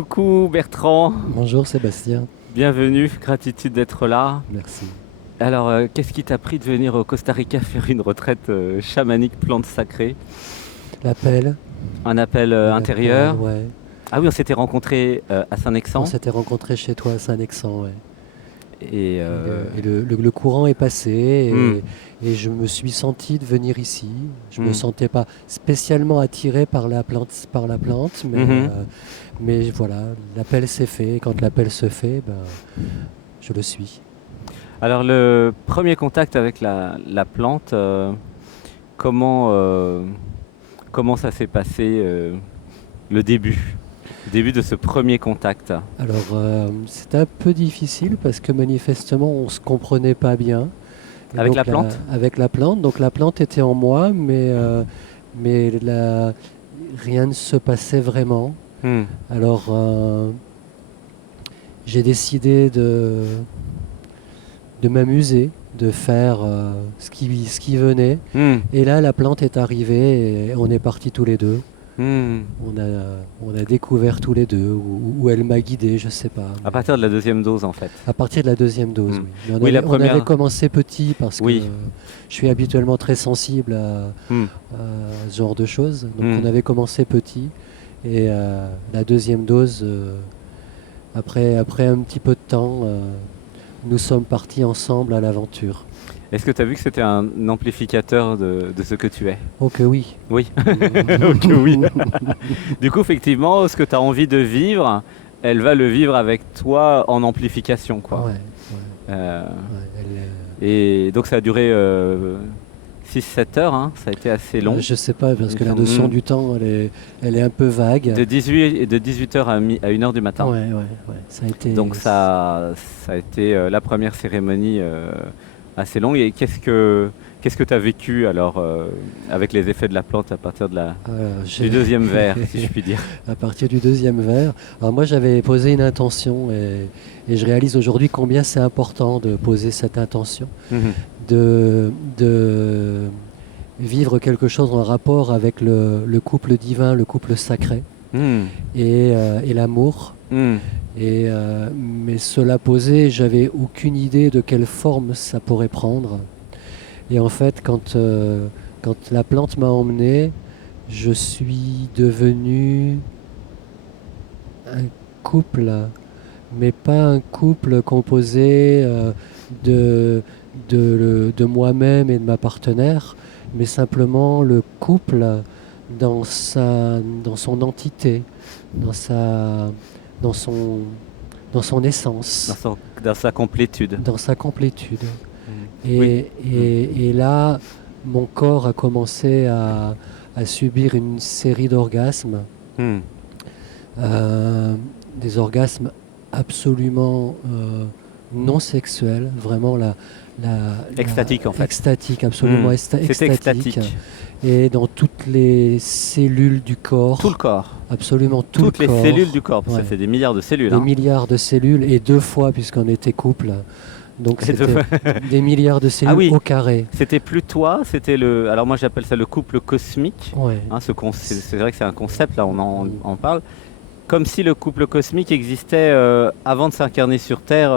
Coucou Bertrand, Bonjour Sébastien, bienvenue, gratitude d'être là. merci. Alors, qu'est-ce qui t'a pris de venir au Costa Rica faire une retraite chamanique plante sacrée? L'appel, Un appel l'appel, intérieur? ouais. Ah oui, on s'était rencontrés à On Saint-Nexan s'était rencontrés chez toi à Saint-Nexan, ouais. et Et le courant est passé hmm, et je me suis senti de venir ici. Je me hmm, sentais pas spécialement attiré par la plante, mhm. mais voilà, l'appel s'est fait. Et quand l'appel se fait, ben, je le suis. Alors, le premier contact avec la plante, comment, euh, comment ça s'est passé le début? Le début de ce premier contact Alors, c'était un peu difficile parce que manifestement, on se comprenait pas bien. Et avec la donc, plante? avec la plante, donc la plante était en moi, mais rien ne se passait vraiment. Hmm, Alors, j'ai décidé de m'amuser, de faire ce qui venait. hmm, Et là, la plante est arrivée et on est partis tous les deux. hmm. On a découvert tous les deux, ou elle m'a guidé, je sais pas. À partir de la deuxième dose en fait. À partir de la deuxième dose, Hmm. oui. Mais on Oui, la avait, on avait première. commencé petit parce que Oui. je suis habituellement très sensible Hmm. à ce genre de choses. Donc Hmm. on avait commencé petit et la deuxième dose, après un petit peu de temps, nous sommes partis ensemble à l'aventure. Est-ce que tu as vu que c'était un amplificateur de ce que tu es? Oh que oui. Oui. Ok, oui. Du coup, effectivement, ce que tu as envie de vivre, elle va le vivre avec toi en amplification, Ouais, quoi. ouais, Euh, ouais, et donc, ça a duré 6-7 heures, hein. Ça a été assez long. je sais pas parce Il me que la semble. notion du temps, elle est un peu vague. De 18 heures à 1 heure du matin. Ouais, ouais, ouais. Ça a été. Donc, ça a été la première cérémonie assez longue. Et qu'est-ce que tu as vécu alors avec les effets de la plante à partir du deuxième verre, si je puis dire? À partir du deuxième verre. Alors moi j'avais posé une intention et je réalise aujourd'hui combien c'est important de poser cette intention, Mhm. de vivre quelque chose en rapport avec le couple divin, le couple sacré Mhm. et l'amour. Mhm. Mais cela posé, j'avais aucune idée de quelle forme ça pourrait prendre. Et en fait, quand la plante m'a emmené, je suis devenu un couple, mais pas un couple composé de, de moi-même et de ma partenaire, mais simplement le couple dans son entité, dans, sa, dans, son, dans son Dans essence, dans sa complétude. dans sa complétude. Mhm. Oui. Mhm. Et là, mon corps a commencé à subir une série d'orgasmes, Mhm. euh, des orgasmes absolument non sexuels, vraiment Extatique en fait. extatique, absolument Mhm. C'était extatique, extatique. et dans toutes les cellules du Tout le corps, corps. absolument tout le Toutes les cellules corps, du corps. Parce que ça ouais, fait des milliards de cellules, des hein. milliards de cellules, et deux fois puisqu'on était couple, donc Et de- c'était des milliards de Ah cellules oui, au carré. c'était plus toi, c'était le. Alors moi j'appelle ça le couple cosmique. Ouais. Hein, c'est vrai que c'est un concept, là on en parle. Comme si le couple cosmique existait avant de s'incarner sur Terre,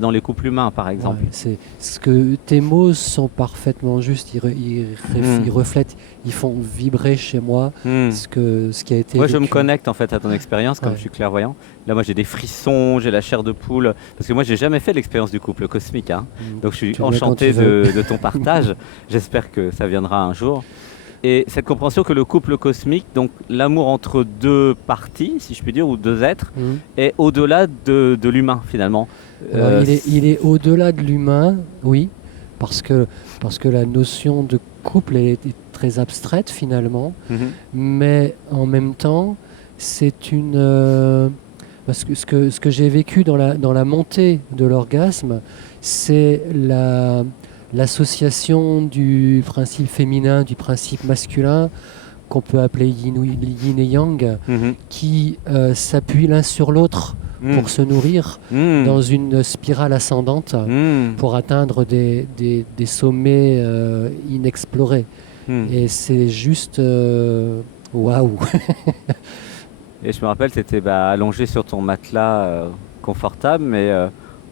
dans les couples humains par Ouais, exemple. c'est ce que tes mots sont parfaitement justes. Ils Hmm. reflètent, ils font vibrer chez moi Hmm. ce qui a été Moi, je me vécu. connecte en fait à ton expérience, comme je Ouais. suis clairvoyant. Là, moi, j'ai des frissons, j'ai la chair de poule, parce que moi, j'ai jamais fait l'expérience du couple cosmique, hein. Mm. Donc, je suis Tu viens quand tu enchanté veux. de ton partage. J'espère que ça viendra un jour. Et cette compréhension que le couple cosmique, donc l'amour entre deux parties, si je puis dire, ou deux êtres, Mm. est au-delà de l'humain finalement. Alors il est au-delà de l'humain, oui, parce que la notion de couple est très abstraite finalement, Mhm. mais en même temps, c'est parce que ce que j'ai vécu dans la montée de l'orgasme, c'est l'association du principe féminin, du principe masculin, qu'on peut appeler yin et yang, Mhm. qui s'appuient l'un sur l'autre Mhm. pour se nourrir dans une spirale ascendante Mhm. pour atteindre des sommets inexplorés. Mhm. Et c'est juste waouh! Et je me rappelle, tu étais allongé sur ton matelas confortable, mais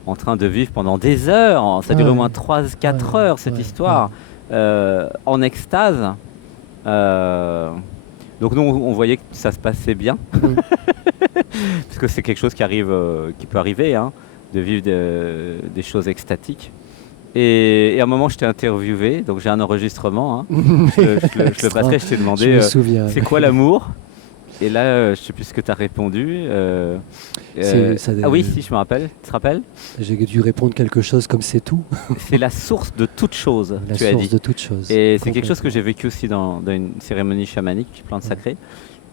en train de vivre pendant des heures. Ça durait au moins 3-4 heures, cette histoire, en extase. Donc nous, on voyait que ça se passait bien, parce que c'est quelque chose qui arrive, qui peut arriver, hein, de vivre des choses extatiques. Et à un moment, je t'ai interviewé, donc j'ai un enregistrement. Hein. Je le passerai, je t'ai demandé c'est quoi l'amour? Et là, je ne sais plus ce que tu as répondu. Ah oui, si, je me rappelle. Tu te rappelles? J'ai dû répondre quelque chose comme c'est tout. C'est la source de toute chose, la tu as dit. La source de toute chose. Et c'est quelque chose que j'ai vécu aussi dans une cérémonie chamanique, plante sacrée.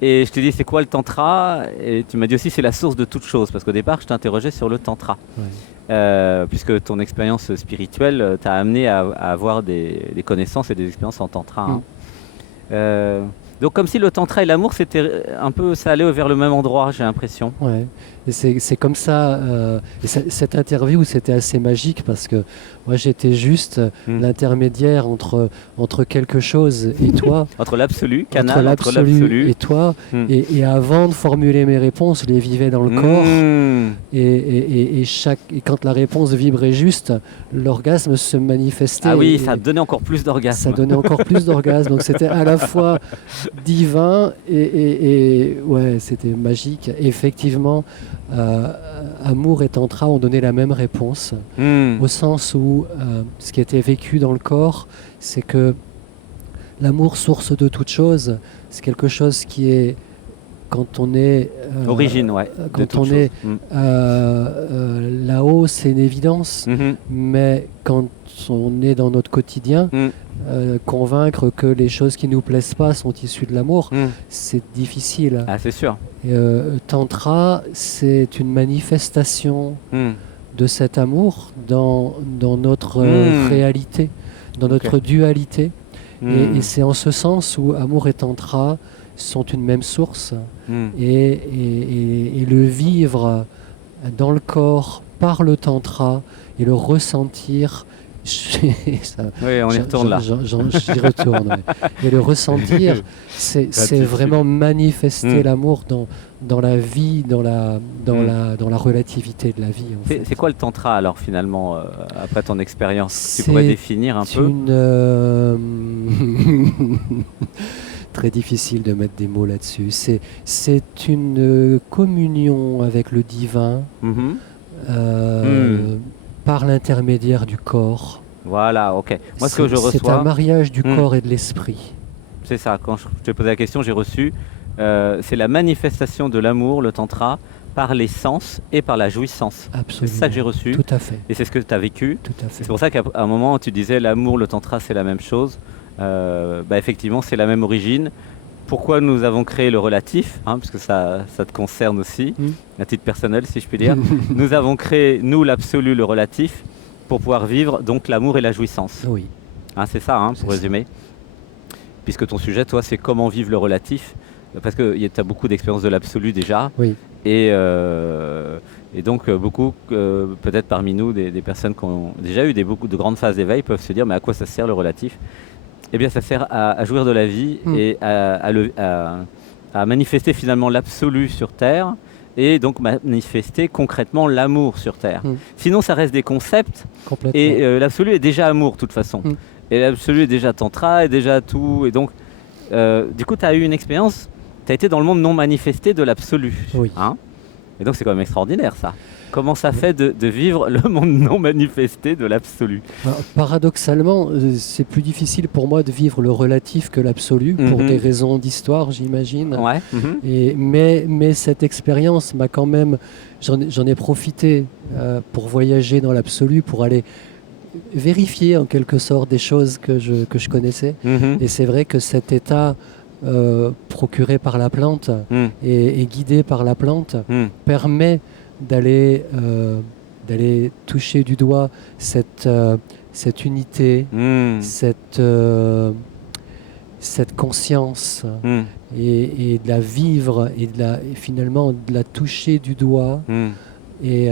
Et je t'ai dit, c'est quoi le tantra? Et tu m'as dit aussi, c'est la source de toute chose. Parce qu'au départ, je t'interrogeais sur le tantra. Puisque ton expérience spirituelle t'a amené à avoir des connaissances et des expériences en tantra. Hein. Donc comme si le tantra et l'amour, c'était un peu, ça allait vers le même endroit, j'ai l'impression. Ouais. Et c'est comme ça. Et cette interview, c'était assez magique parce que moi, j'étais juste l'intermédiaire entre quelque chose et toi. Entre l'absolu, canal, entre l'absolu et toi. Et avant de formuler mes réponses, je les vivais dans le corps. Et quand la réponse vibrait juste, l'orgasme se manifestait. Ah oui, ça donnait encore plus d'orgasme. Ça donnait encore plus d'orgasme. Donc c'était à la fois divin et ouais, c'était magique. Et effectivement, amour et tantra ont donné la même réponse, au sens où ce qui était vécu dans le corps, c'est que l'amour, source de toute chose, c'est quelque chose qui est, quand on est origine, quand on est là-haut, c'est une évidence, mais quand on est dans notre quotidien, convaincre que les choses qui nous plaisent pas sont issues de l'amour, c'est difficile. Ah, c'est sûr. Tantra, c'est une manifestation de cet amour dans notre réalité, dans notre dualité. Et c'est en ce sens où amour et tantra sont une même source. Et le vivre dans le corps par le tantra et le ressentir, oui, on y retourne là. J'y retourne. Ouais. Et le ressentir, c'est vraiment manifester l'amour dans la vie, dans la relativité de la vie. C'est quoi le tantra alors finalement, après ton expérience? Tu pourrais définir un peu Très difficile de mettre des mots là-dessus. C'est une communion avec le divin par l'intermédiaire du corps. Voilà, ok. Moi, ce que je reçois... C'est un mariage du corps et de l'esprit. C'est ça. Quand je t'ai posé la question, j'ai reçu... c'est la manifestation de l'amour, le tantra, par les sens et par la jouissance. Absolument. C'est ça que j'ai reçu. Tout à fait. Et c'est ce que tu as vécu. Tout à fait. C'est pour ça qu'à un moment, tu disais l'amour, le tantra, c'est la même chose. Effectivement, c'est la même origine. Pourquoi nous avons créé le relatif, parce que ça te concerne aussi, à titre personnel, si je puis dire. Nous avons créé, nous, l'absolu, le relatif, pour pouvoir vivre donc l'amour et la jouissance. Oui. C'est ça, pour résumer. Puisque ton sujet, toi, c'est comment vivre le relatif. Parce que tu as beaucoup d'expérience de l'absolu déjà. Oui. Et donc, beaucoup, peut-être parmi nous, des personnes qui ont déjà eu beaucoup de grandes phases d'éveil peuvent se dire, mais à quoi ça sert le relatif? Eh bien, ça sert à jouir de la vie et à manifester finalement l'absolu sur Terre et donc manifester concrètement l'amour sur Terre. Sinon, ça reste des concepts et l'absolu est déjà amour de toute façon. Et l'absolu est déjà tantra, est déjà tout. Et donc, du coup, tu as eu une expérience, tu as été dans le monde non manifesté de l'absolu. Oui. Et donc, c'est quand même extraordinaire ça. Comment ça fait de vivre le monde non manifesté de l'absolu? Paradoxalement, c'est plus difficile pour moi de vivre le relatif que l'absolu, pour des raisons d'histoire, j'imagine. Ouais. Mais cette expérience m'a quand même... J'en ai profité pour voyager dans l'absolu, pour aller vérifier en quelque sorte des choses que je connaissais. Et c'est vrai que cet état procuré par la plante et guidé par la plante permet d'aller toucher du doigt cette unité, cette conscience et de la vivre et finalement de la toucher du doigt. Et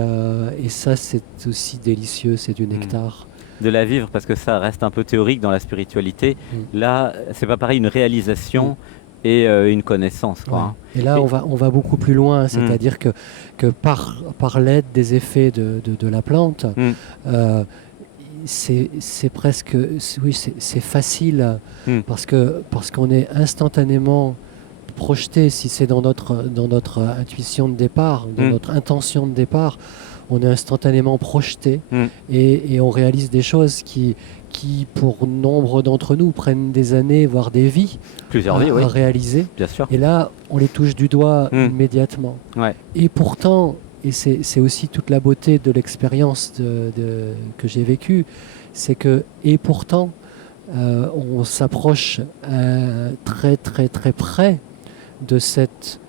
ça, c'est aussi délicieux, c'est du nectar. De la vivre, parce que ça reste un peu théorique dans la spiritualité. Là, c'est pas pareil, une réalisation et une connaissance, quoi. Ouais. Hein. Et là, Et- on va beaucoup plus loin, c'est-à-dire que par l'aide des effets de la plante, Mm. c'est presque, oui, c'est facile Mm. parce qu'on est instantanément projeté, si c'est dans notre intuition de départ, dans notre intention de départ, on est instantanément projeté Mm. et on réalise des choses qui, pour nombre d'entre nous, prennent des années, voire des vies Plusieurs vies, oui, à réaliser. bien sûr. Et là, on les touche du doigt immédiatement. Ouais. Et pourtant, et c'est aussi toute la beauté de l'expérience que j'ai vécue, c'est que, et pourtant, on s'approche très très très près de cette,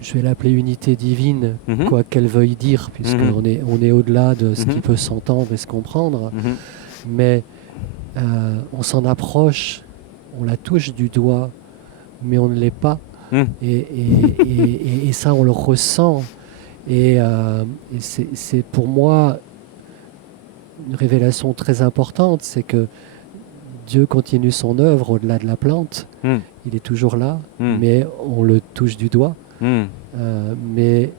je vais l'appeler unité divine, Mhm. quoi qu'elle veuille dire, puisqu'on on est au-delà de ce qui peut s'entendre et se comprendre. Mhm. Mais on s'en approche, on la touche du doigt, mais on ne l'est pas. Mm. Et ça, on le ressent. Et c'est pour moi une révélation très importante, c'est que Dieu continue son œuvre au-delà de la plante. Mm. Il est toujours là, Mm. mais on le touche du doigt. Mm. Mais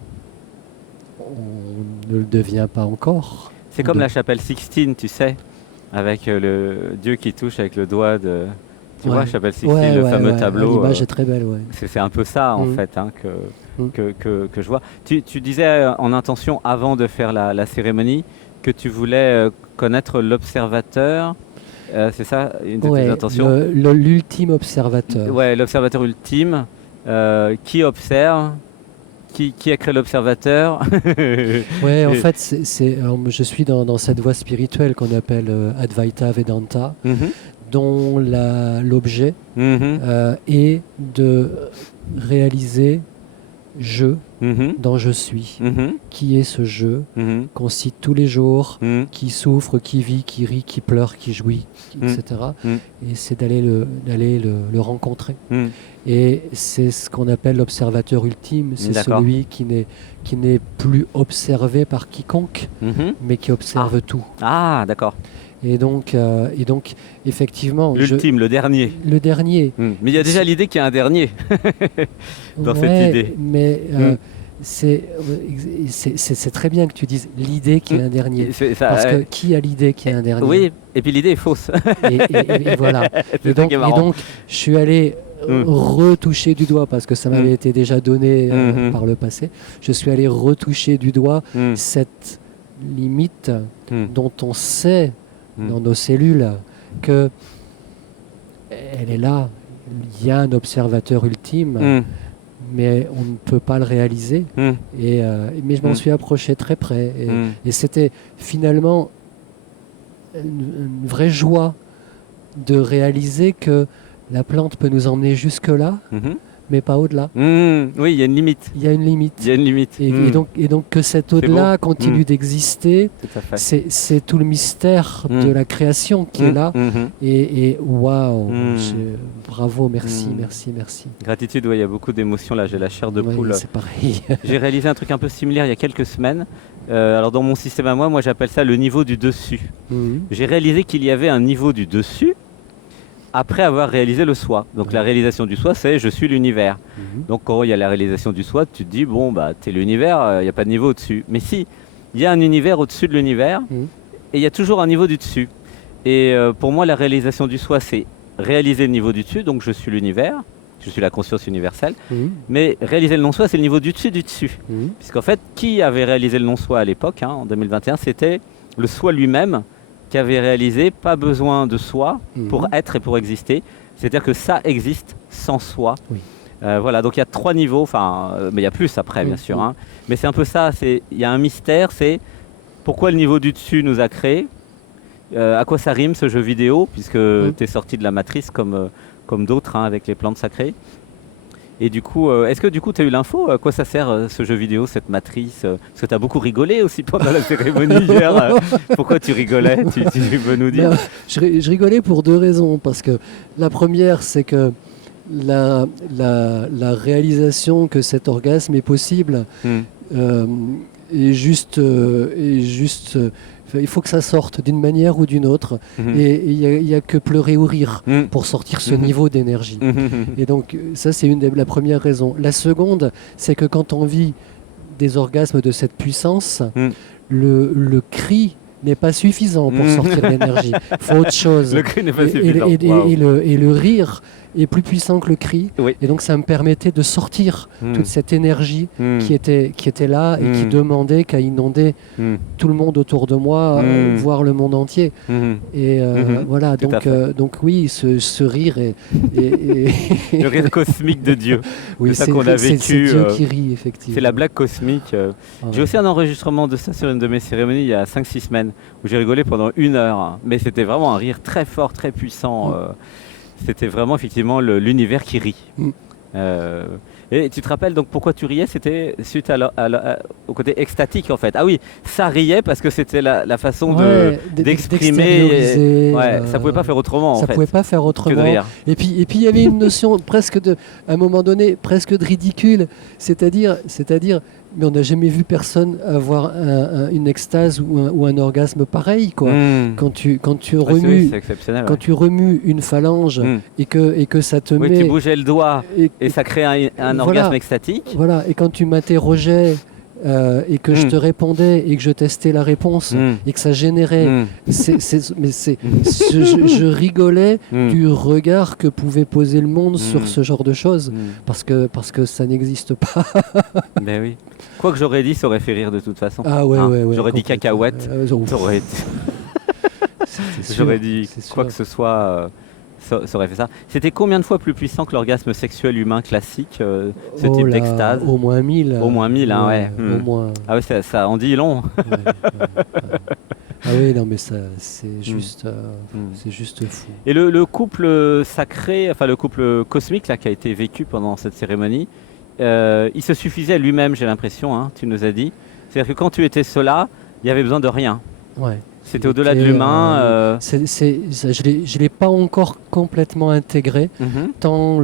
on ne le devient pas encore. C'est comme la chapelle Sixtine, tu sais, avec le Dieu qui touche avec le doigt de... Tu vois, chapelle Sixtine, le fameux tableau. L'image est très belle, ouais. C'est un peu ça, en fait, hein, que je vois. Tu disais en intention, avant de faire la cérémonie, que tu voulais connaître l'observateur. C'est ça, une de tes intentions? L'ultime observateur. Ouais, l'observateur ultime. Qui observe? Qui a créé l'observateur? Ouais, en fait, alors, je suis dans cette voie spirituelle qu'on appelle Advaita Vedanta, dont l'objet est de réaliser je dans je suis. Qui est ce je qu'on cite tous les jours, qui souffre, qui vit, qui rit, qui pleure, qui jouit, etc. Et c'est d'aller le rencontrer. Et c'est ce qu'on appelle l'observateur ultime, c'est celui qui n'est plus observé par quiconque, mais qui observe tout. Ah, d'accord. Et donc effectivement... L'ultime, le dernier. Le dernier. Mais il y a déjà l'idée qu'il y a un dernier dans cette idée. Mais c'est très bien que tu dises l'idée qu'il y a un dernier. Parce que qui a l'idée qu'il y a un dernier? Oui, et puis l'idée est fausse. et voilà. Et donc, je suis allé retoucher du doigt, parce que ça m'avait été déjà donné par le passé. Je suis allé retoucher du doigt cette limite dont on sait dans nos cellules que elle est là. Il y a un observateur ultime, mais on ne peut pas le réaliser. Mais je m'en suis approché très près. Et c'était finalement une vraie joie de réaliser que la plante peut nous emmener jusque-là, mais pas au-delà. Oui, il y a une limite. Il y a une limite. Il y a une limite. Et donc que cet au-delà continue d'exister, c'est tout le mystère de la création qui est là. Et waouh, bravo, merci, merci, merci. Gratitude, ouais, il y a beaucoup d'émotions là, j'ai la chair de poule. C'est pareil. J'ai réalisé un truc un peu similaire il y a quelques semaines. Alors dans mon système à moi j'appelle ça le niveau du dessus. J'ai réalisé qu'il y avait un niveau du dessus après avoir réalisé le soi. Donc la réalisation du soi, c'est je suis l'univers. Donc quand il y a la réalisation du soi, tu te dis, bon, bah, t'es l'univers, il n'y a pas de niveau au-dessus. Mais si, il y a un univers au-dessus de l'univers, et il y a toujours un niveau du dessus. Et pour moi, la réalisation du soi, c'est réaliser le niveau du dessus, donc je suis l'univers, je suis la conscience universelle. Mais réaliser le non-soi, c'est le niveau du dessus. Puisqu'en fait, qui avait réalisé le non-soi à l'époque, en 2021, c'était le soi lui-même, qui avait réalisé pas besoin de soi pour être et pour exister. C'est-à-dire que ça existe sans soi. Voilà, donc il y a 3 niveaux, mais il y a plus après bien sûr. Mais c'est un peu ça, il y a un mystère, c'est pourquoi le niveau du dessus nous a créés, à quoi ça rime ce jeu vidéo, puisque tu es sorti de la matrice comme d'autres avec les plantes sacrées. Et du coup, est-ce que du coup tu as eu l'info? À quoi ça sert ce jeu vidéo, cette matrice? Parce que tu as beaucoup rigolé aussi pendant la cérémonie hier. Pourquoi tu rigolais? tu peux nous dire? Je rigolais pour 2 raisons. Parce que la première, c'est que la réalisation que cet orgasme est possible il faut que ça sorte d'une manière ou d'une autre. Et il y a que pleurer ou rire pour sortir ce niveau d'énergie. Et donc, ça, c'est la première raison. La seconde, c'est que quand on vit des orgasmes de cette puissance, le cri n'est pas suffisant pour sortir l'énergie. Il faut autre chose. Le cri n'est pas suffisant. Et le rire est plus puissant que le cri. Oui. Et donc ça me permettait de sortir toute cette énergie qui était là et qui demandait qu'à inonder tout le monde autour de moi, voire le monde entier. Et voilà, donc oui, ce rire est le rire cosmique de Dieu. Oui, c'est ça qu'on a vécu. C'est Dieu qui rit, effectivement. C'est la blague cosmique. J'ai aussi un enregistrement de ça sur une de mes cérémonies il y a 5-6 semaines où j'ai rigolé pendant 1 heure. Mais c'était vraiment un rire très fort, très puissant. C'était vraiment effectivement l'univers qui rit. Et tu te rappelles donc pourquoi tu riais? C'était suite au côté extatique en fait. Ah oui, ça riait parce que c'était la façon d'exprimer. Ça pouvait pas faire autrement en fait. Ça pouvait pas faire autrement. Que de rire. Et puis il y avait une notion à un moment donné, presque de ridicule. C'est-à-dire, mais on n'a jamais vu personne avoir une extase ou un orgasme pareil, quoi. Quand tu remues, quand tu remues une phalange et que ça te met. Tu bougeais le doigt et ça crée un orgasme extatique. Voilà. Et quand tu m'interrogeais et que je te répondais et que je testais la réponse et que ça générait, je rigolais du regard que pouvait poser le monde sur ce genre de choses parce que ça n'existe pas. Ben oui. Quoi que j'aurais dit, ça aurait fait rire de toute façon. Ah ouais. J'aurais dit cacahuète. J'aurais dit quoi que ce soit. Ça aurait fait ça. C'était combien de fois plus puissant que l'orgasme sexuel humain classique, ce type d'extase? Au moins 1000. Au moins 1000, hein, ouais. Au moins. Ah oui, ça en dit long. Ah oui, non, mais ça, c'est juste fou. Et le couple sacré, enfin le couple cosmique là, qui a été vécu pendant cette cérémonie, il se suffisait à lui-même, j'ai l'impression, hein, tu nous as dit. C'est-à-dire que quand tu étais cela, il n'y avait besoin de rien. Ouais. C'était au-delà de l'humain. Je ne l'ai pas encore complètement intégré, tant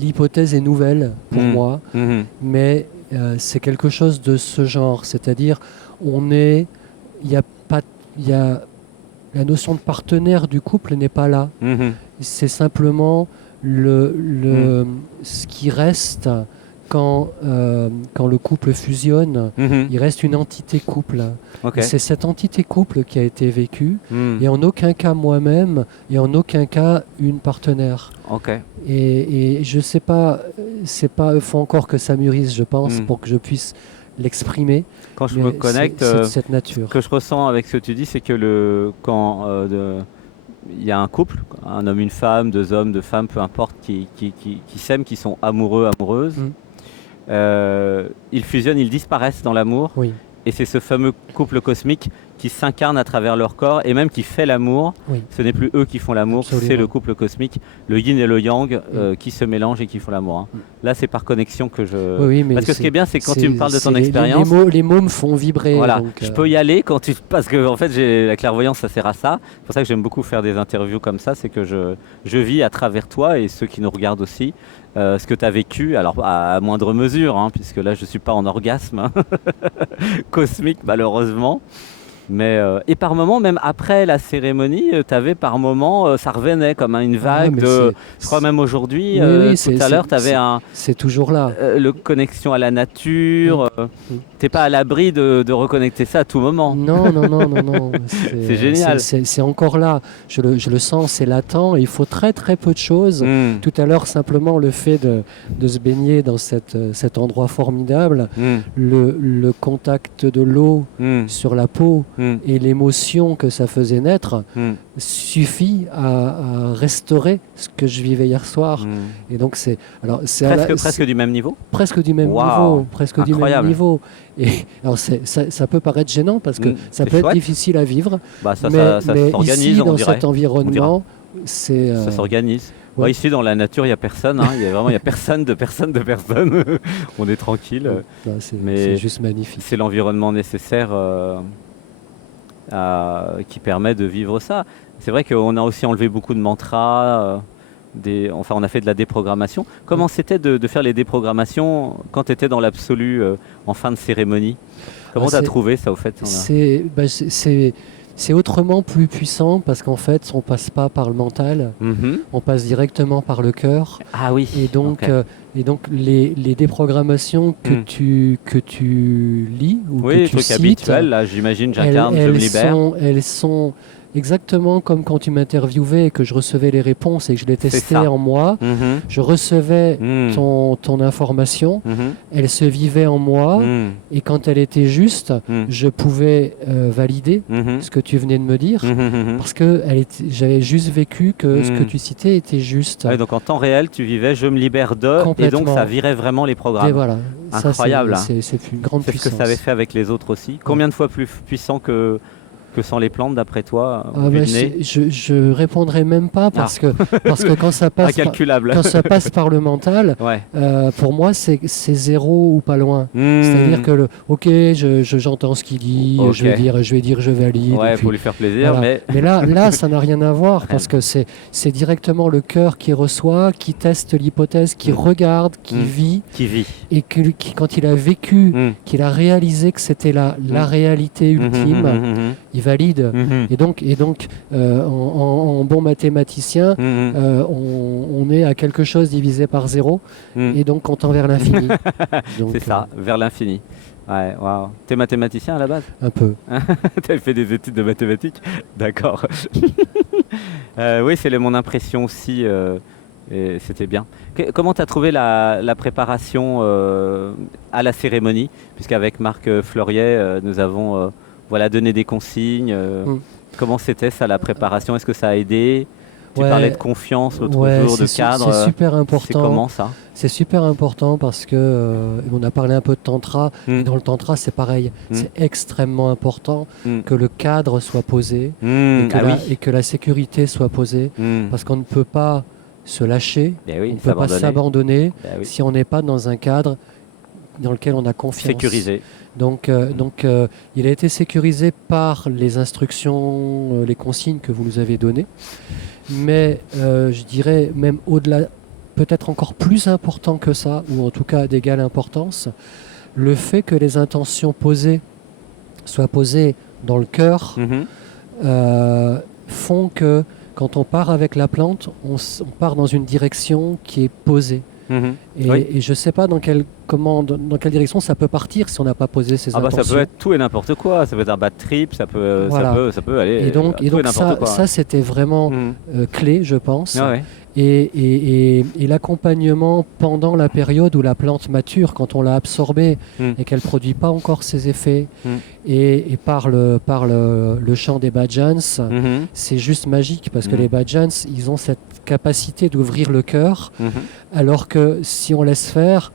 l'hypothèse est nouvelle pour moi, mais c'est quelque chose de ce genre. C'est-à-dire, la notion de partenaire du couple n'est pas là. C'est simplement ce qui reste quand le couple fusionne, il reste une entité couple. Okay. C'est cette entité couple qui a été vécue, et en aucun cas moi-même, et en aucun cas une partenaire. Okay. Et je sais pas, il faut encore que ça mûrisse, je pense, pour que je puisse l'exprimer. Quand je me connecte, cette nature. Ce que je ressens avec ce que tu dis, c'est que quand il y a un couple, un homme, une femme, 2 hommes, 2 femmes, peu importe, qui s'aiment, qui sont amoureux, amoureuses, ils fusionnent, ils disparaissent dans l'amour. Oui. Et c'est ce fameux couple cosmique qui s'incarne à travers leur corps et même qui fait l'amour. Oui. Ce n'est plus eux qui font l'amour, c'est le couple cosmique, le yin et le yang qui se mélangent et qui font l'amour. Hein. Là, c'est par connexion que je... Oui, mais parce que ce qui est bien, c'est quand tu me parles de ton expérience... Les mots me font vibrer. Voilà, donc, je peux y aller parce que en fait, la clairvoyance, ça sert à ça. C'est pour ça que j'aime beaucoup faire des interviews comme ça, c'est que je vis à travers toi et ceux qui nous regardent aussi. Ce que tu as vécu, alors à moindre mesure, hein, puisque là je ne suis pas en orgasme hein, cosmique malheureusement, mais et par moments, même après la cérémonie, tu avais par moments, ça revenait comme une vague je crois même aujourd'hui, tout à l'heure, tu avais c'est toujours là. Le connexion à la nature, tu n'es pas à l'abri de reconnecter ça à tout moment. Non. C'est génial. C'est encore là, je le sens, c'est latent, et il faut très très peu de choses. Tout à l'heure, simplement le fait de se baigner dans cet endroit formidable, le contact de l'eau sur la peau, et l'émotion que ça faisait naître suffit à restaurer ce que je vivais hier soir. Et donc c'est presque du même niveau. Presque du même niveau, presque du même niveau. Et alors ça peut paraître gênant parce que ça peut être difficile à vivre. Bah ça mais s'organise, ici, on dans dirait. cet environnement, c'est ça s'organise. Ouais. Ouais, ici dans la nature, il n'y a personne. Hein. Il y a personne de personne. On est tranquille. C'est juste magnifique. C'est l'environnement nécessaire qui permet de vivre ça. C'est vrai qu'on a aussi enlevé beaucoup de mantras. enfin, on a fait de la déprogrammation. Comment c'était de faire les déprogrammations quand tu étais dans l'absolu en fin de cérémonie? Comment tu as trouvé ça au fait? C'est autrement plus puissant parce qu'en fait, on passe pas par le mental, on passe directement par le cœur. Ah oui. Et donc les déprogrammations que tu lis ou que tu trucs cites, habituels, là, j'imagine, j'incarne, je me libère. Elles sont exactement comme quand tu m'interviewais et que je recevais les réponses et que je les testais en moi. Je recevais ton information, elle se vivait en moi et quand elle était juste, je pouvais valider ce que tu venais de me dire parce que j'avais juste vécu que ce que tu citais était juste. Ouais, donc en temps réel, tu vivais, je me libère de, et donc ça virait vraiment les programmes. Et voilà. Incroyable. C'est une grande puissance. C'est ce que ça avait fait avec les autres aussi. Combien de fois plus puissant que sans les plantes, d'après toi, je répondrai même pas parce que quand ça passe quand ça passe par le mental, pour moi c'est zéro ou pas loin. C'est-à-dire que j'entends ce qu'il dit, je vais dire je valide. Ouais, pour lui faire plaisir, voilà. Mais là ça n'a rien à voir parce que c'est directement le cœur qui reçoit, qui teste l'hypothèse, qui regarde, qui vit, et quand il a vécu, qu'il a réalisé que c'était la réalité ultime. Il valide. Et donc en bon mathématicien, on est à quelque chose divisé par zéro, et donc on tend vers l'infini. C'est ça, vers l'infini. Ouais, waouh. T'es mathématicien à la base? Un peu. T'as fait des études de mathématiques? D'accord. Oui, c'est mon impression aussi. Et c'était bien. Comment tu as trouvé la préparation à la cérémonie? Puisqu'avec Marc Fleuriet, nous avons donné des consignes. Comment c'était ça, la préparation? Est-ce que ça a aidé? Tu parlais de confiance l'autre jour, de cadre. C'est super important. C'est comment ça? C'est super important parce que on a parlé un peu de tantra. Et dans le tantra, c'est pareil. C'est extrêmement important que le cadre soit posé et que la sécurité soit posée. Parce qu'on ne peut pas se lâcher, on ne peut pas s'abandonner si on n'est pas dans un cadre dans lequel on a confiance. Sécurisé. Donc, il a été sécurisé par les instructions, les consignes que vous nous avez données. Mais je dirais même au-delà, peut-être encore plus important que ça, ou en tout cas d'égale importance, le fait que les intentions posées soient posées dans le cœur font que quand on part avec la plante, on part dans une direction qui est posée. Et je ne sais pas dans quelle direction ça peut partir si on n'a pas posé ses intentions. Ça peut être tout et n'importe quoi. Ça peut être un bad trip, ça peut aller. Et donc ça c'était vraiment clé, je pense. Et l'accompagnement pendant la période où la plante mature, quand on l'a absorbée et qu'elle ne produit pas encore ses effets, et par le chant des bhajans, c'est juste magique parce que les bhajans, ils ont cette capacité d'ouvrir le cœur, alors que si on laisse faire,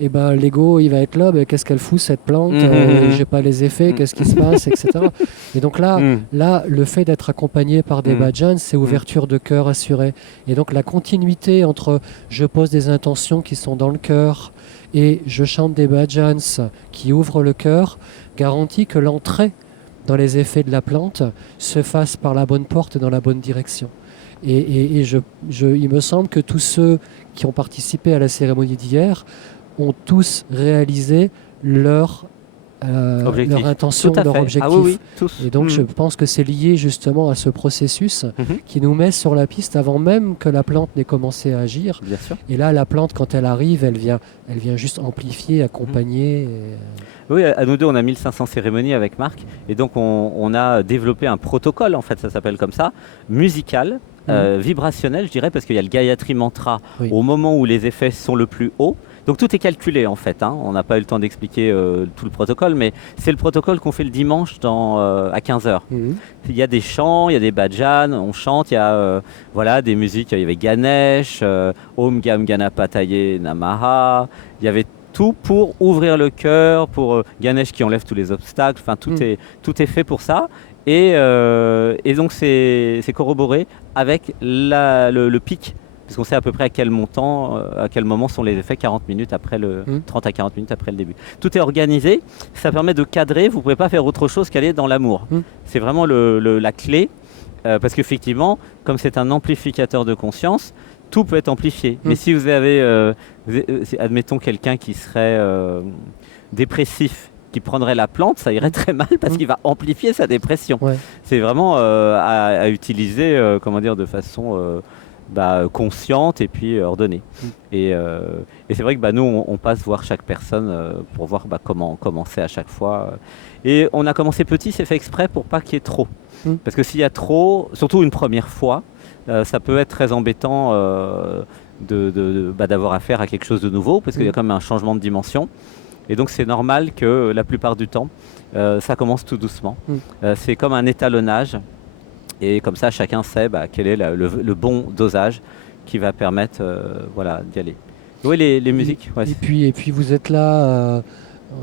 l'ego il va être là, qu'est-ce qu'elle fout cette plante, j'ai pas les effets, qu'est-ce qui se passe, etc. Et donc là, le fait d'être accompagné par des bhajans, c'est ouverture de cœur assurée. Et donc la continuité entre je pose des intentions qui sont dans le cœur et je chante des bhajans qui ouvrent le cœur garantit que l'entrée dans les effets de la plante se fasse par la bonne porte dans la bonne direction. Et il me semble que tous ceux qui ont participé à la cérémonie d'hier ont tous réalisé leur intention, leur objectif. Ah oui, tous. Et donc je pense que c'est lié justement à ce processus qui nous met sur la piste avant même que la plante n'ait commencé à agir. Bien sûr. Et là, la plante, quand elle arrive, elle vient juste amplifier, accompagner. Oui, à nous deux, on a 1500 cérémonies avec Marc. Et donc on a développé un protocole, en fait, ça s'appelle comme ça, musical, vibrationnel, je dirais, parce qu'il y a le Gayatri Mantra au moment où les effets sont le plus haut. Donc tout est calculé en fait, on n'a pas eu le temps d'expliquer tout le protocole, mais c'est le protocole qu'on fait le dimanche à 15h. Il y a des chants, il y a des bhajans, on chante, il y a des musiques, il y avait Ganesh, Om Gam Ganapataye Namaha, il y avait tout pour ouvrir le cœur, pour Ganesh qui enlève tous les obstacles, enfin tout est fait pour ça. Et donc c'est corroboré avec le pic. Parce qu'on sait à peu près à quel moment sont les effets 40 minutes après 30 à 40 minutes après le début. Tout est organisé, ça permet de cadrer, vous ne pouvez pas faire autre chose qu'aller dans l'amour. C'est vraiment la clé, parce qu'effectivement, comme c'est un amplificateur de conscience, tout peut être amplifié. Mais si vous avez, admettons, quelqu'un qui serait dépressif, qui prendrait la plante, ça irait très mal parce qu'il va amplifier sa dépression. Ouais. C'est vraiment à utiliser, comment dire, de façon consciente et puis ordonnée. Et c'est vrai que nous, on passe voir chaque personne pour voir comment commencer à chaque fois. Et on a commencé petit, c'est fait exprès pour pas qu'il y ait trop. Parce que s'il y a trop, surtout une première fois, ça peut être très embêtant d'avoir affaire à quelque chose de nouveau, parce qu'il y a quand même un changement de dimension. Et donc c'est normal que la plupart du temps, ça commence tout doucement. C'est comme un étalonnage. Et comme ça, chacun sait quel est le bon dosage qui va permettre d'y aller. Oui, les musiques. Ouais, et puis vous êtes là,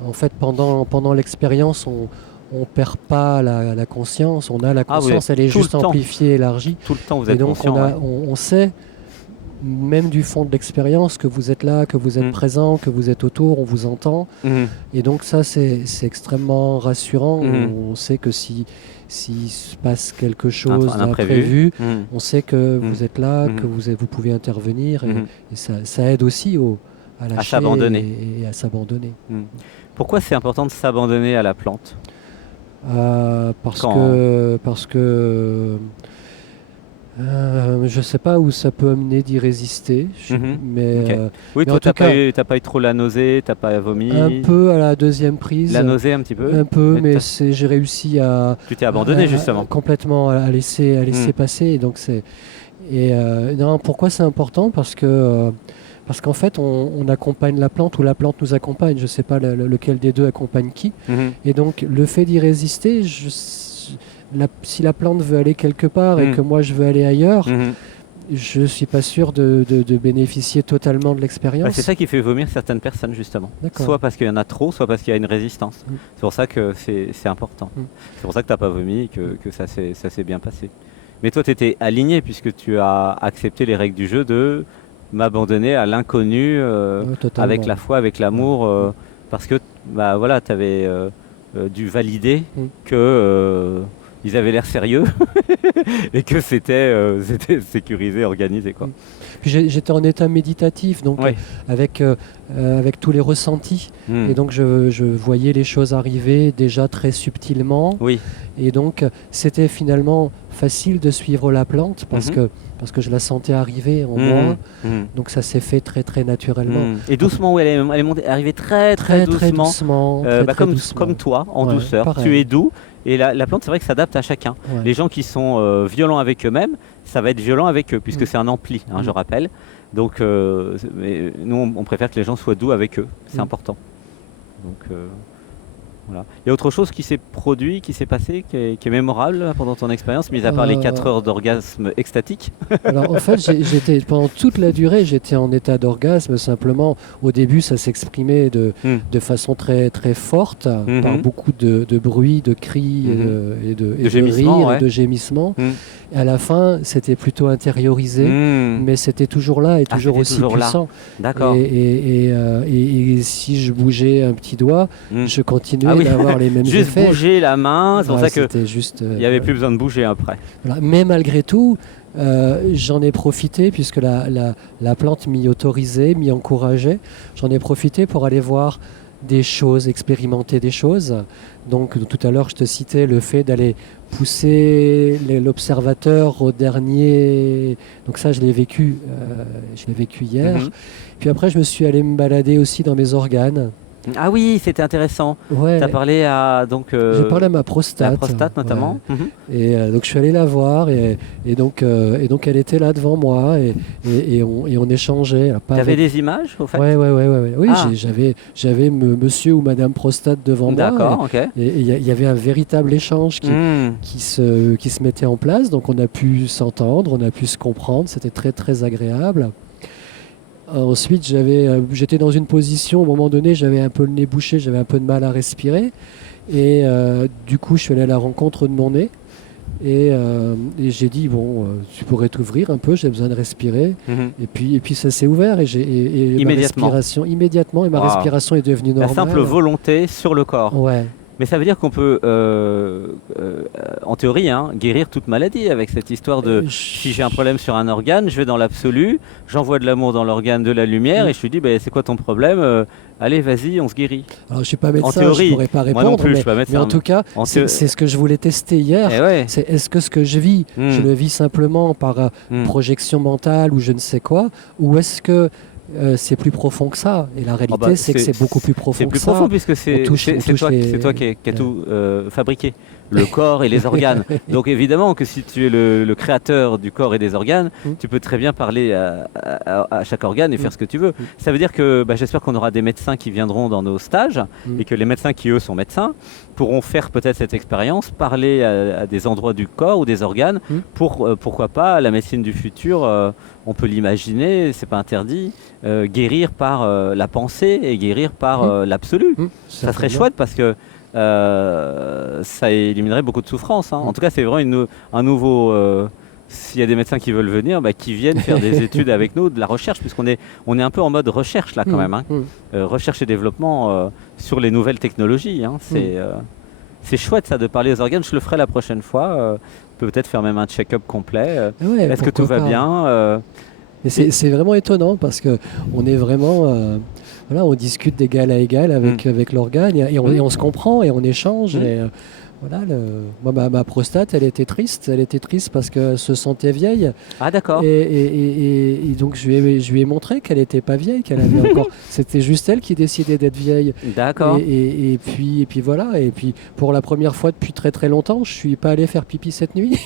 en fait, pendant l'expérience, on perd pas la conscience. On a la conscience, elle est juste amplifiée, élargie. Tout le temps, vous êtes donc conscient. On sait, même du fond de l'expérience, que vous êtes là, que vous êtes présent, que vous êtes autour, on vous entend. Et donc ça, c'est extrêmement rassurant. On sait que s'il se passe quelque chose d'imprévu, on sait que vous êtes là, que vous pouvez intervenir. Et ça aide aussi à lâcher s'abandonner. Et à s'abandonner. Pourquoi c'est important de s'abandonner à la plante ? Parce que je ne sais pas où ça peut amener d'y résister, mais oui, toi, tu n'as pas eu trop la nausée, tu n'as pas vomi. Un peu à la deuxième prise. La nausée un petit peu. Un peu, mais j'ai réussi à. Tu t'es abandonné justement. Complètement à laisser passer. Et donc non, pourquoi c'est important ? Parce qu'en fait, on accompagne la plante ou la plante nous accompagne. Je ne sais pas lequel des deux accompagne qui. Et donc le fait d'y résister, si la plante veut aller quelque part et que moi je veux aller ailleurs, je ne suis pas sûr de bénéficier totalement de l'expérience. C'est ça qui fait vomir certaines personnes justement. Soit parce qu'il y en a trop, soit parce qu'il y a une résistance. C'est pour ça que c'est important. C'est pour ça que tu n'as pas vomi et que ça s'est bien passé. Mais toi, tu étais aligné puisque tu as accepté les règles du jeu de m'abandonner à l'inconnu avec la foi, avec l'amour, parce que tu avais dû valider que ils avaient l'air sérieux et que c'était sécurisé, organisé, quoi. Puis j'étais en état méditatif, donc avec tous les ressentis, et donc je voyais les choses arriver déjà très subtilement, et donc c'était finalement facile de suivre la plante parce que je la sentais arriver en moi, donc ça s'est fait très très naturellement. Et doucement, elle est arrivée très doucement, comme toi, en douceur. Pareil. Tu es doux. Et la plante, c'est vrai que ça s'adapte à chacun. Les gens qui sont violents avec eux-mêmes, ça va être violent avec eux, puisque c'est un ampli, je rappelle. Donc, nous, on préfère que les gens soient doux avec eux. C'est important. Donc, voilà. Il y a autre chose qui s'est produit, qui s'est passé, qui est mémorable pendant ton expérience, mis à part les 4 heures d'orgasme extatique. Alors en fait, pendant toute la durée, j'étais en état d'orgasme. Simplement, au début, ça s'exprimait de façon très très forte, par beaucoup de bruit, de cris et de rires et de gémissements. Et à la fin, c'était plutôt intériorisé, mais c'était toujours là et toujours aussi puissant. D'accord. Et si je bougeais un petit doigt, je continuais d'avoir les mêmes juste effets. Bouger la main, c'est pour ça que il n'y avait plus besoin de bouger après. Voilà. Mais malgré tout, j'en ai profité, puisque la plante m'y autorisait, m'y encourageait. J'en ai profité pour aller voir des choses, expérimenter des choses. Donc tout à l'heure, je te citais le fait d'aller pousser l'observateur au dernier. Donc ça, je l'ai vécu hier. Puis après, je me suis allé me balader aussi dans mes organes. Ah oui, c'était intéressant. Tu as parlé à j'ai parlé à ma prostate. La prostate notamment. Et donc je suis allé la voir et donc elle était là devant moi et on échangeait. Tu avais des images au fait ? Oui, j'avais monsieur ou madame prostate devant moi. D'accord, ok. Et il y avait un véritable échange qui se mettait en place. Donc on a pu s'entendre, on a pu se comprendre. C'était très très agréable. Ensuite, j'étais dans une position, au moment donné, j'avais un peu le nez bouché, j'avais un peu de mal à respirer. Et du coup, je suis allé à la rencontre de mon nez. Et j'ai dit, tu pourrais t'ouvrir un peu, j'ai besoin de respirer. Et puis ça s'est ouvert et immédiatement. Ma respiration est devenue normale. La simple volonté sur le corps. Ouais. Mais ça veut dire qu'on peut, en théorie, hein, guérir toute maladie avec cette histoire de si j'ai un problème sur un organe, je vais dans l'absolu, j'envoie de l'amour dans l'organe, de la lumière, et je lui dis, ben, c'est quoi ton problème? Allez, vas-y, on se guérit. Alors, je ne suis pas En médecin, je ne théorie, pourrais pas moi non répondre, plus, je suis pas mais médecin. en tout cas, En c'est ce que je voulais tester hier. Eh ouais. C'est est-ce que ce que je vis, je le vis simplement par projection mentale ou je ne sais quoi, ou est-ce que c'est plus profond que ça? Et la réalité, c'est que c'est beaucoup plus profond C'est que plus ça. profond puisque c'est toi qui as tout fabriqué, le corps et les organes. Donc évidemment que si tu es le créateur du corps et des organes, tu peux très bien parler à chaque organe et faire ce que tu veux. Ça veut dire que j'espère qu'on aura des médecins qui viendront dans nos stages et que les médecins qui eux sont médecins pourront faire peut-être cette expérience, parler à des endroits du corps ou des organes pour pourquoi pas la médecine du futur. On peut l'imaginer, c'est pas interdit, guérir par la pensée et guérir par l'absolu. Ça serait chouette parce que ça éliminerait beaucoup de souffrance. Hein. En tout cas, c'est vraiment un nouveau. S'il y a des médecins qui veulent venir, qui viennent faire des études avec nous, de la recherche, puisqu'on est un peu en mode recherche là quand même. Hein. Recherche et développement sur les nouvelles technologies. Hein. C'est chouette ça de parler aux organes. Je le ferai la prochaine fois. Peut-être faire même un check-up complet. Est-ce que tout va bien c'est vraiment étonnant parce que on est vraiment, on discute d'égal à égal avec l'organe et on se comprend et on échange. Et, voilà, moi, ma prostate, elle était triste parce qu'elle se sentait vieille. Ah d'accord. Et donc je lui ai montré qu'elle n'était pas vieille, qu'elle avait encore. C'était juste elle qui décidait d'être vieille. D'accord. Et puis voilà. Et puis pour la première fois depuis très très longtemps, je suis pas allé faire pipi cette nuit.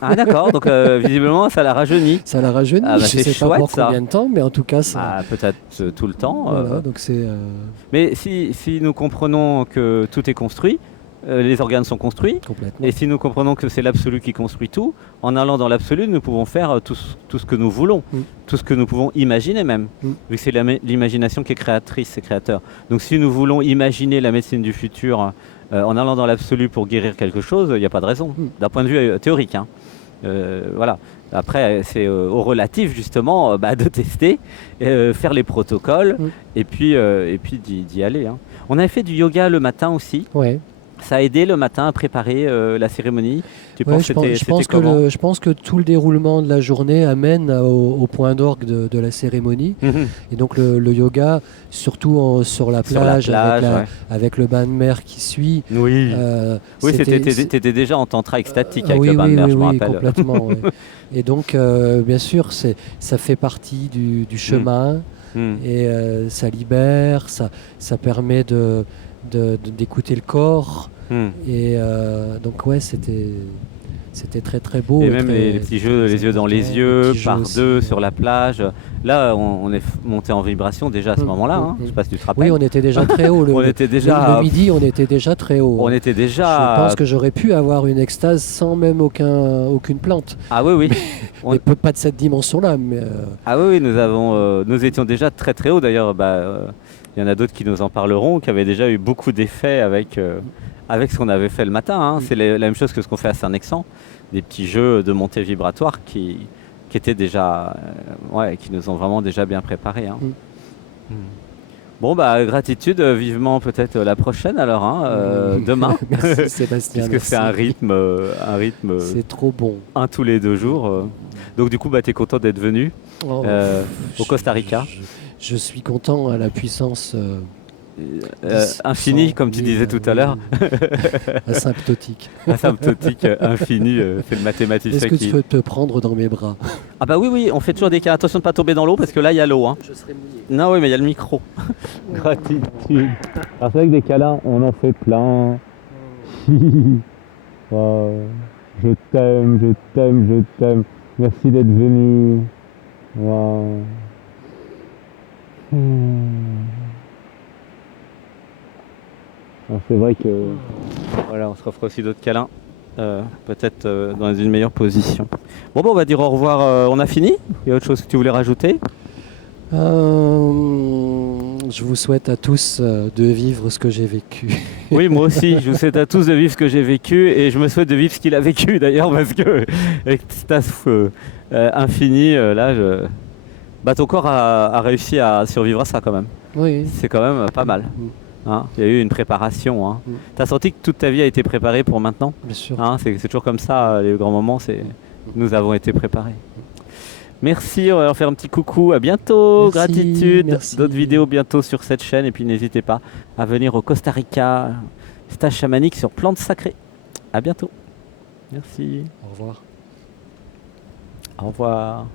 Ah d'accord. Donc visiblement ça l'a rajeuni. Ça l'a rajeuni. Ah, je sais pas pour combien de temps, mais en tout cas ça. Ah, peut-être tout le temps. Voilà, donc c'est. Mais si nous comprenons que tout est construit. Les organes sont construits, et si nous comprenons que c'est l'absolu qui construit tout, en allant dans l'absolu, nous pouvons faire tout ce que nous voulons, tout ce que nous pouvons imaginer même, vu que c'est l'imagination qui est créatrice et créateur. Donc si nous voulons imaginer la médecine du futur en allant dans l'absolu pour guérir quelque chose, il n'y a pas de raison, d'un point de vue théorique. Hein. Voilà. Après, c'est au relatif justement de tester, faire les protocoles, et puis d'y aller. Hein. On avait fait du yoga le matin aussi. Ouais. Ça a aidé le matin à préparer la cérémonie. Tu penses je pense que tout le déroulement de la journée amène au point d'orgue de la cérémonie. Et donc le yoga, surtout sur la plage, avec le bain de mer qui suit. Oui, t'étais déjà en tantra extatique avec le bain de mer, je me rappelle. Complètement. Et donc, bien sûr, ça fait partie du chemin et ça libère, ça permet d'écouter le corps et donc c'était très très beau. Et même les petits jeux, les yeux dans les yeux, par deux sur la plage. Là, on est monté en vibration déjà à ce moment-là. Hein. Je sais pas si tu te rappelles. Oui, on était déjà très haut. Le midi, on était déjà très haut. On était déjà. Je pense que j'aurais pu avoir une extase sans même aucune plante. Ah oui, oui. Mais pas de cette dimension-là. Mais Ah oui, nous étions déjà très très haut. D'ailleurs, il y en a d'autres qui nous en parleront, qui avaient déjà eu beaucoup d'effets avec ce qu'on avait fait le matin. Hein. C'est la même chose que ce qu'on fait à Saint-Nexan, des petits jeux de montée vibratoire qui étaient déjà, qui nous ont vraiment déjà bien préparés. Hein. Bon, gratitude, vivement peut-être la prochaine alors, hein, demain. Merci Sébastien. Puisque c'est un rythme. C'est trop bon. Un tous les 2 jours. Donc du coup, tu es content d'être venu au Costa Rica. Je suis content à la puissance infinie, comme tu disais tout à l'heure. Asymptotique. Asymptotique, infini, c'est le mathématicien. Est-ce que tu peux te prendre dans mes bras? Ah bah oui, on fait toujours des cas. Attention de ne pas tomber dans l'eau parce que là il y a l'eau. Hein. Je serai mouillé. Non, oui, mais il y a le micro. Gratitude. Alors c'est vrai que des câlins, on en fait plein. Wow. Je t'aime. Merci d'être venu. Wow. C'est vrai que voilà, on se refera aussi d'autres câlins, peut-être dans une meilleure position. Bon, on va dire au revoir. On a fini? Il y a autre chose que tu voulais rajouter? Je vous souhaite à tous de vivre ce que j'ai vécu. Oui, moi aussi, je vous souhaite à tous de vivre ce que j'ai vécu et je me souhaite de vivre ce qu'il a vécu d'ailleurs parce que extase infinie, là, ton corps a réussi à survivre à ça quand même. Oui. C'est quand même pas mal. Hein, il y a eu une préparation. Hein. Mm. Tu as senti que toute ta vie a été préparée pour maintenant? Bien sûr. Hein, c'est toujours comme ça, les grands moments, nous avons été préparés. Merci, on va leur faire un petit coucou. À bientôt, Merci, gratitude. merci. D'autres vidéos bientôt sur cette chaîne. Et puis n'hésitez pas à venir au Costa Rica, stage chamanique sur plantes sacrées. À bientôt. Merci. Au revoir. Au revoir.